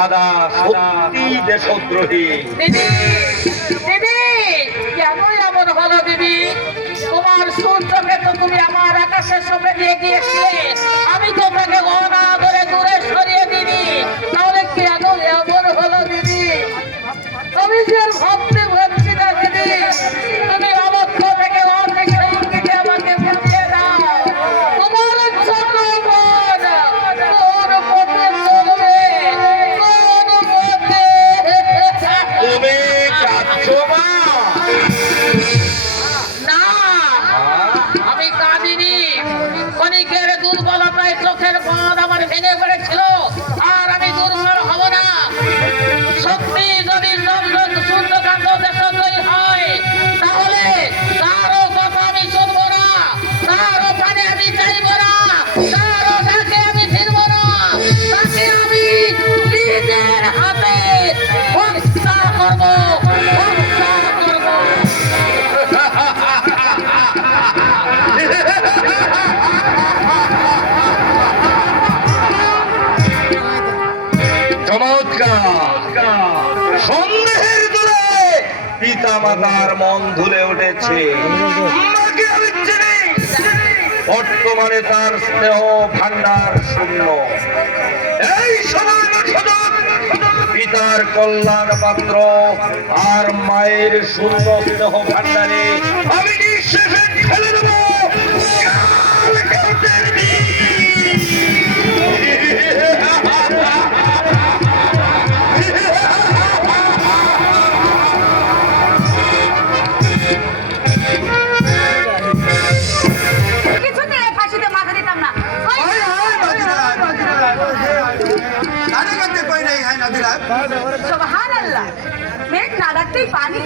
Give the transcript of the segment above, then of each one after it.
দাদা সত্যি দেশদ্রোহী। দিদি এমন হলো দিদি? তোমার সূর্যকে তো তুমি আমার আকাশের সামনে দিয়ে গিয়েছিলে। আমি তোমাকে অনাদরে আমি কাঁদিনি। অনেকের দুর্বলতায় চোখের বাঁধ আমার ভেঙে পড়েছিল। পিতা মাতার মন ধুলে উঠেছে। বর্তমানে তার স্নেহ ভান্ডার শূন্য। এই সময় পিতার কল্যাণ পাত্র আর মায়ের শূন্য স্নেহ ভান্ডারে আমি নিঃশেষে নারী করতে কই নাই, হ্যাঁ, নাদিরা? সুবহানাল্লাহ। মেঘ না রাখতেই পানি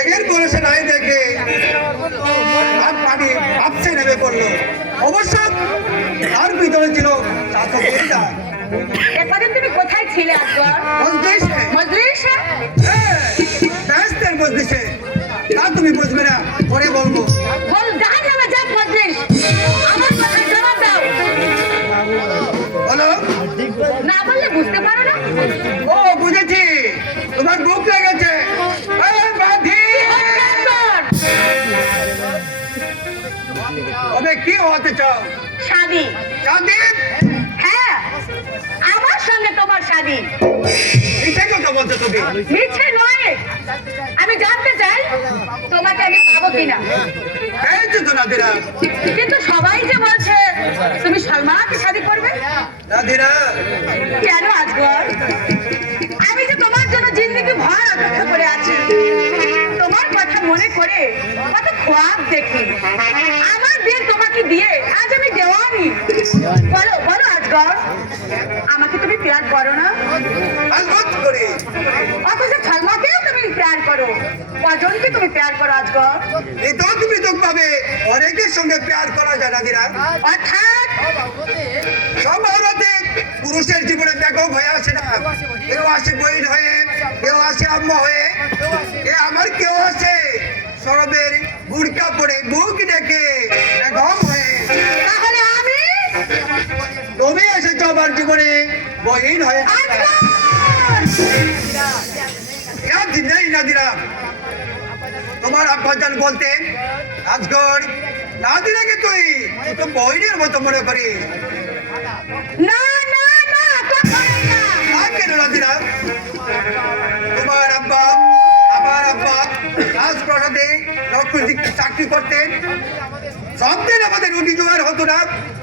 এগের বলেছে নাই দেখে আর পানি আপসে নেমে পড়ল অবশ্য আর ভিতরে ছিল এতদিন তুমি কোথায় কি হতে চাও? স্বাধীন। চাঁদি হ্যাঁ আমার সঙ্গে তোমার স্বাধীন। কথা বলছো তুমি। নয়। আমি জানতে চাই তোমাকে আমি পাবো কিনা? এই তো নাদিরা কিন্তু সবাই যে বলছে তুমি সালমাকে শাদি করবে? নাদিরা কেন আজগর? আমি যে তোমার জন্য জিন্দগি ভর মনে করে কত খোয়াব দেখি। আমার দিন তোমাকে দিয়ে আজ আমি দেওয়ানি। বলো বলো আজগর আমাকে তুমি প্যার করো না? অথচ সালমাকেও তুমি প্যার করো। কজনকে তুমি প্যার করো আজগর এটাও তুমি তো পাবে। অনেকের সঙ্গে প্যার করা যায় নাদিরা অর্থাৎ সব আওরাতে পুরুষের জীবনে ব্যাপক হয়ে আসে না। কেউ আসে বইন হয়ে কেউ আসে আম্মা হয়ে সরবের বুড়কা পড়ে বুক ডেকে বেগম হয়ে তাহলে আমি? তুমি এসেছ আমার জীবনে বইন হয়ে। নাদিরা তোমার আব্বাজান বলতেন আজগর নাদিরাকে তুই? তুই তো বইনের মতো মনে করিস। না না না না। না কেন নাদিরা চাকরি করতেন সব আমাদের রুটি জোগাড় হতো না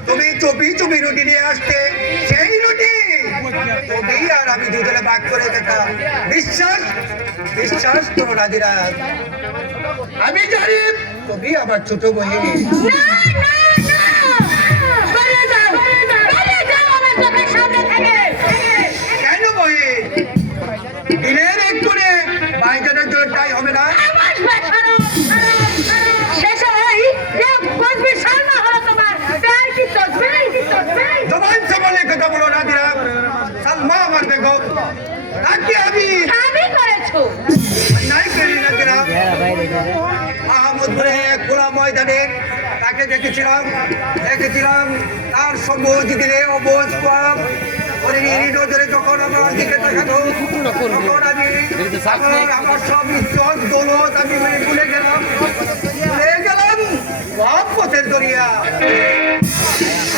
তুমি চুপি চুপি রুটি নিয়ে আসতে সেই রুটি তুমি আর আমি দুজনে ভাগ করে খেতাম বিশ্বাস বিশ্বাস করো নাদিরা আমি জানি তুমি আমার ছোট বহিনী কেন বহিন খোলা ময়দানে তাকে দেখেছিলাম দেখেছিলাম। তার সম্বোধ দিলে অবোধ যখন আমি আমার সব ইজ্জত, দৌলত আমি ভুলে গেলাম। ভুলে গেলাম।